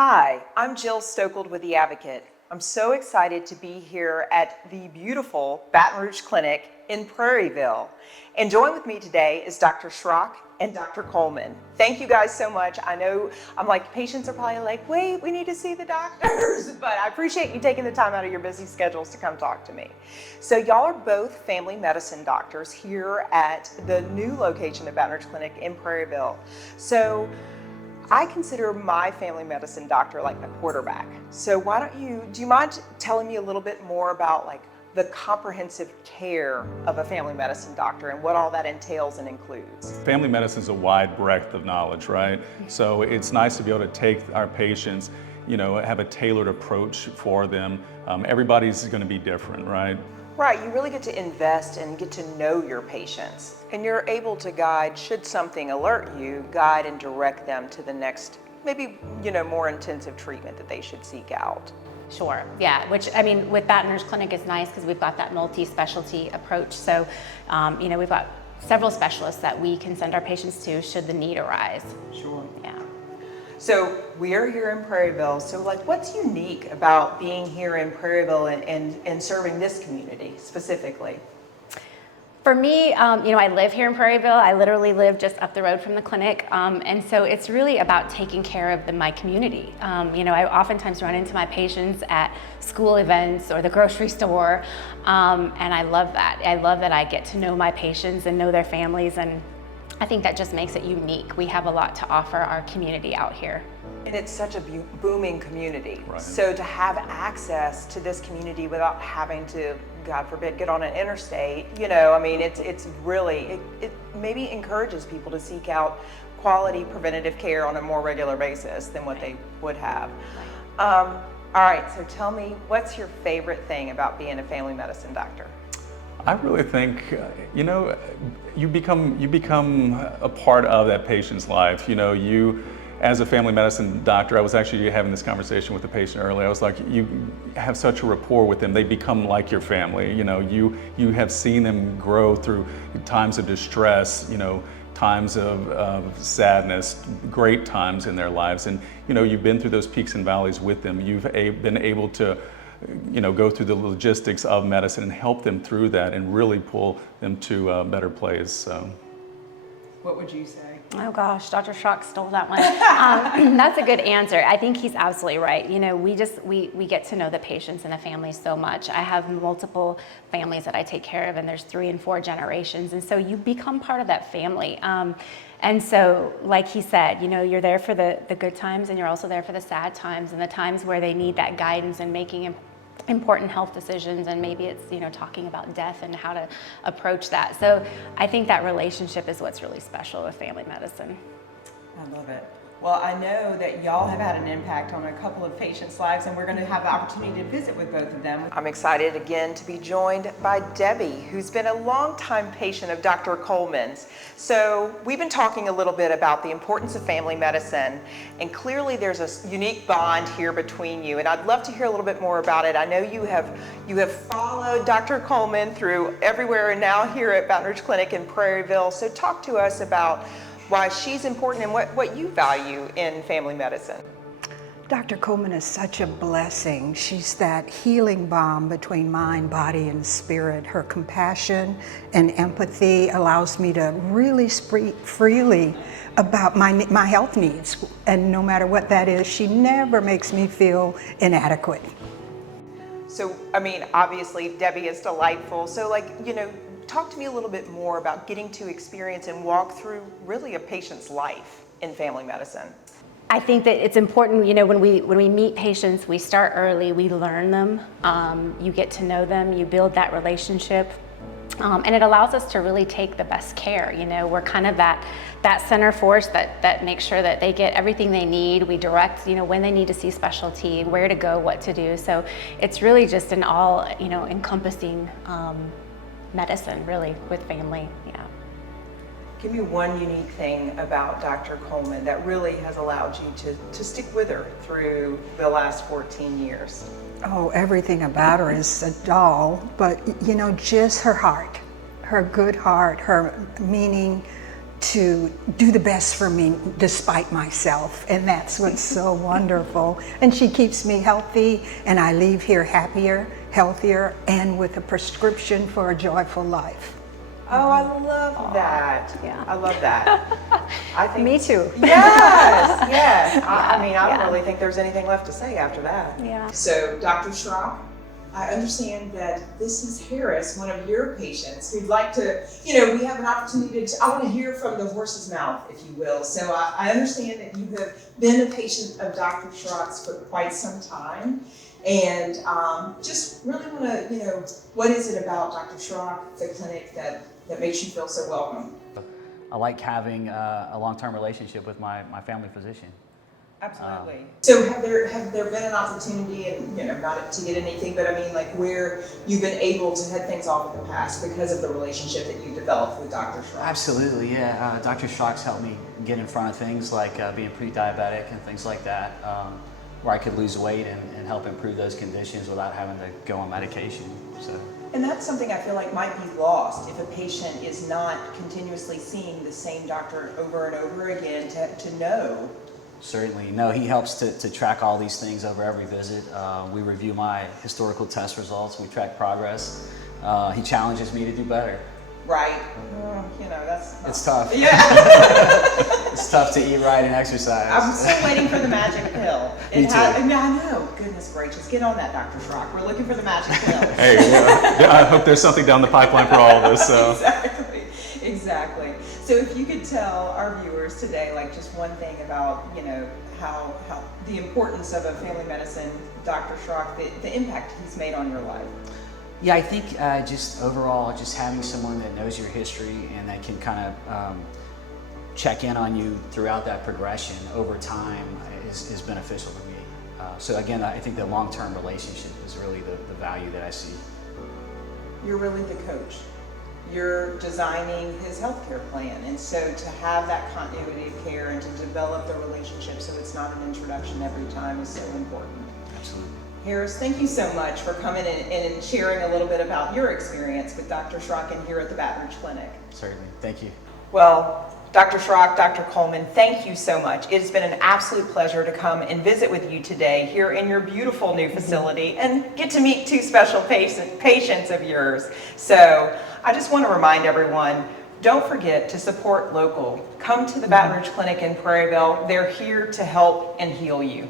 Hi, I'm Jill Stokeld with The Advocate. I'm so excited to be here at the beautiful Baton Rouge Clinic in Prairieville. And join with me today is Dr. Shrock and Dr. Coleman. Thank you guys so much. I know patients are probably like, wait, we need to see the doctors, but I appreciate you taking the time out of your busy schedules to come talk to me. So y'all are both family medicine doctors here at the new location of Baton Rouge Clinic in Prairieville. So I consider my family medicine doctor like the quarterback. So do you mind telling me a little bit more about the comprehensive care of a family medicine doctor and what all that entails and includes? Family medicine is a wide breadth of knowledge, right? So it's nice to be able to take our patients, have a tailored approach for them. Everybody's going to be different, right? Right, you really get to invest and get to know your patients. And you're able to guide, should something alert you, guide and direct them to the next, maybe, more intensive treatment that they should seek out. Sure, yeah, which, with Baton Rouge Clinic is nice because we've got that multi-specialty approach. So, we've got several specialists that we can send our patients to should the need arise. Sure. Yeah. So we are here in Prairieville. So what's unique about being here in Prairieville and serving this community specifically? For me, I live here in Prairieville. I literally live just up the road from the clinic. And so it's really about taking care of my community. I oftentimes run into my patients at school events or the grocery store. And I love that. I love that I get to know my patients and know their families. And I think that just makes it unique. We have a lot to offer our community out here. And it's such a booming community. Right. So to have access to this community without having to, God forbid, get on an interstate, it's really, it maybe encourages people to seek out quality preventative care on a more regular basis than what they would have. All right, so tell me, what's your favorite thing about being a family medicine doctor? I really think, you become a part of that patient's life. You, as a family medicine doctor, I was actually having this conversation with the patient earlier. I was like, you have such a rapport with them. They become like your family. You have seen them grow through times of distress, times of sadness, great times in their lives. And, you've been through those peaks and valleys with them. You've been able to go through the logistics of medicine and help them through that and really pull them to a better place. So, what would you say? Oh gosh, Dr. Shrock stole that one. That's a good answer. I think he's absolutely right. We get to know the patients and the families so much. I have multiple families that I take care of, and there's 3 and 4 generations, and so you become part of that family. And so, like he said, you're there for the good times, and you're also there for the sad times and the times where they need that guidance and making important health decisions, and maybe it's talking about death and how to approach that. So I think that relationship is what's really special with family medicine. I love it. Well, I know that y'all have had an impact on a couple of patients' lives, and we're going to have the opportunity to visit with both of them. I'm excited again to be joined by Debbie, who's been a longtime patient of Dr. Coleman's. So we've been talking a little bit about the importance of family medicine, and clearly there's a unique bond here between you, and I'd love to hear a little bit more about it. I know you have followed Dr. Coleman through everywhere, and now here at Baton Rouge Clinic in Prairieville. So talk to us about why she's important and what you value in family medicine. Dr. Coleman is such a blessing. She's that healing balm between mind, body, and spirit. Her compassion and empathy allows me to really speak freely about my health needs. And no matter what that is, she never makes me feel inadequate. So, obviously Debbie is delightful. So talk to me a little bit more about getting to experience and walk through really a patient's life in family medicine. I think that it's important, when we meet patients, we start early, we learn them, you get to know them, you build that relationship, and it allows us to really take the best care. We're kind of that center force that makes sure that they get everything they need. We direct, when they need to see specialty, where to go, what to do. So it's really just an all, encompassing medicine, really, with family. Yeah. Give me one unique thing about Dr. Coleman that really has allowed you to stick with her through the last 14 years. Oh, everything about her is a doll, but just her heart, her good heart, her meaning to do the best for me despite myself, and that's what's so wonderful. And she keeps me healthy, and I leave here happier, healthier, and with a prescription for a joyful life. Oh, I love that. Yeah. I love that. I think. Me too. Yes, yes. I mean, I don't Yeah. really think there's anything left to say after that. Yeah. So, Dr. Shrock, I understand that this is Harris, one of your patients, who'd like to, we have an opportunity to, I want to hear from the horse's mouth, if you will. So I understand that you have been a patient of Dr. Shrock's for quite some time. And just really want to, what is it about Dr. Shrock, the clinic, that makes you feel so welcome? I like having a long-term relationship with my family physician. Absolutely. So have there been an opportunity, and not to get anything, but I mean, like, where you've been able to head things off in the past because of the relationship that you developed with Dr. Shrock? Absolutely, yeah. Dr. Shrock's helped me get in front of things like being pre-diabetic and things like that, where I could lose weight and help improve those conditions without having to go on medication. So. And that's something I feel like might be lost if a patient is not continuously seeing the same doctor over and over again to know. Certainly. No, he helps to track all these things over every visit. We review my historical test results. We track progress. He challenges me to do better. Right. That's not... It's tough. Yeah. It's tough to eat right and exercise. I'm still waiting for the magic pill. Me too. I know. Goodness gracious. Get on that, Dr. Shrock. We're looking for the magic pill. Hey, I hope there's something down the pipeline for all of us. So. Exactly. So if you could tell our viewers today, like, just one thing about, how the importance of a family medicine, Dr. Shrock, the impact he's made on your life. Yeah, I think just overall, just having someone that knows your history and that can kind of check in on you throughout that progression over time is beneficial to me. So again, I think the long-term relationship is really the value that I see. You're really the coach. You're designing his healthcare plan, and so to have that continuity of care and to develop the relationship so it's not an introduction every time is so important. Absolutely. Harris, thank you so much for coming in and sharing a little bit about your experience with Dr. Shrock and here at the Baton Rouge Clinic. Certainly. Thank you. Well, Dr. Shrock, Dr. Coleman, thank you so much. It's been an absolute pleasure to come and visit with you today here in your beautiful new facility and get to meet two special patients of yours. So I just want to remind everyone, don't forget to support local. Come to the Baton Rouge Clinic in Prairieville. They're here to help and heal you.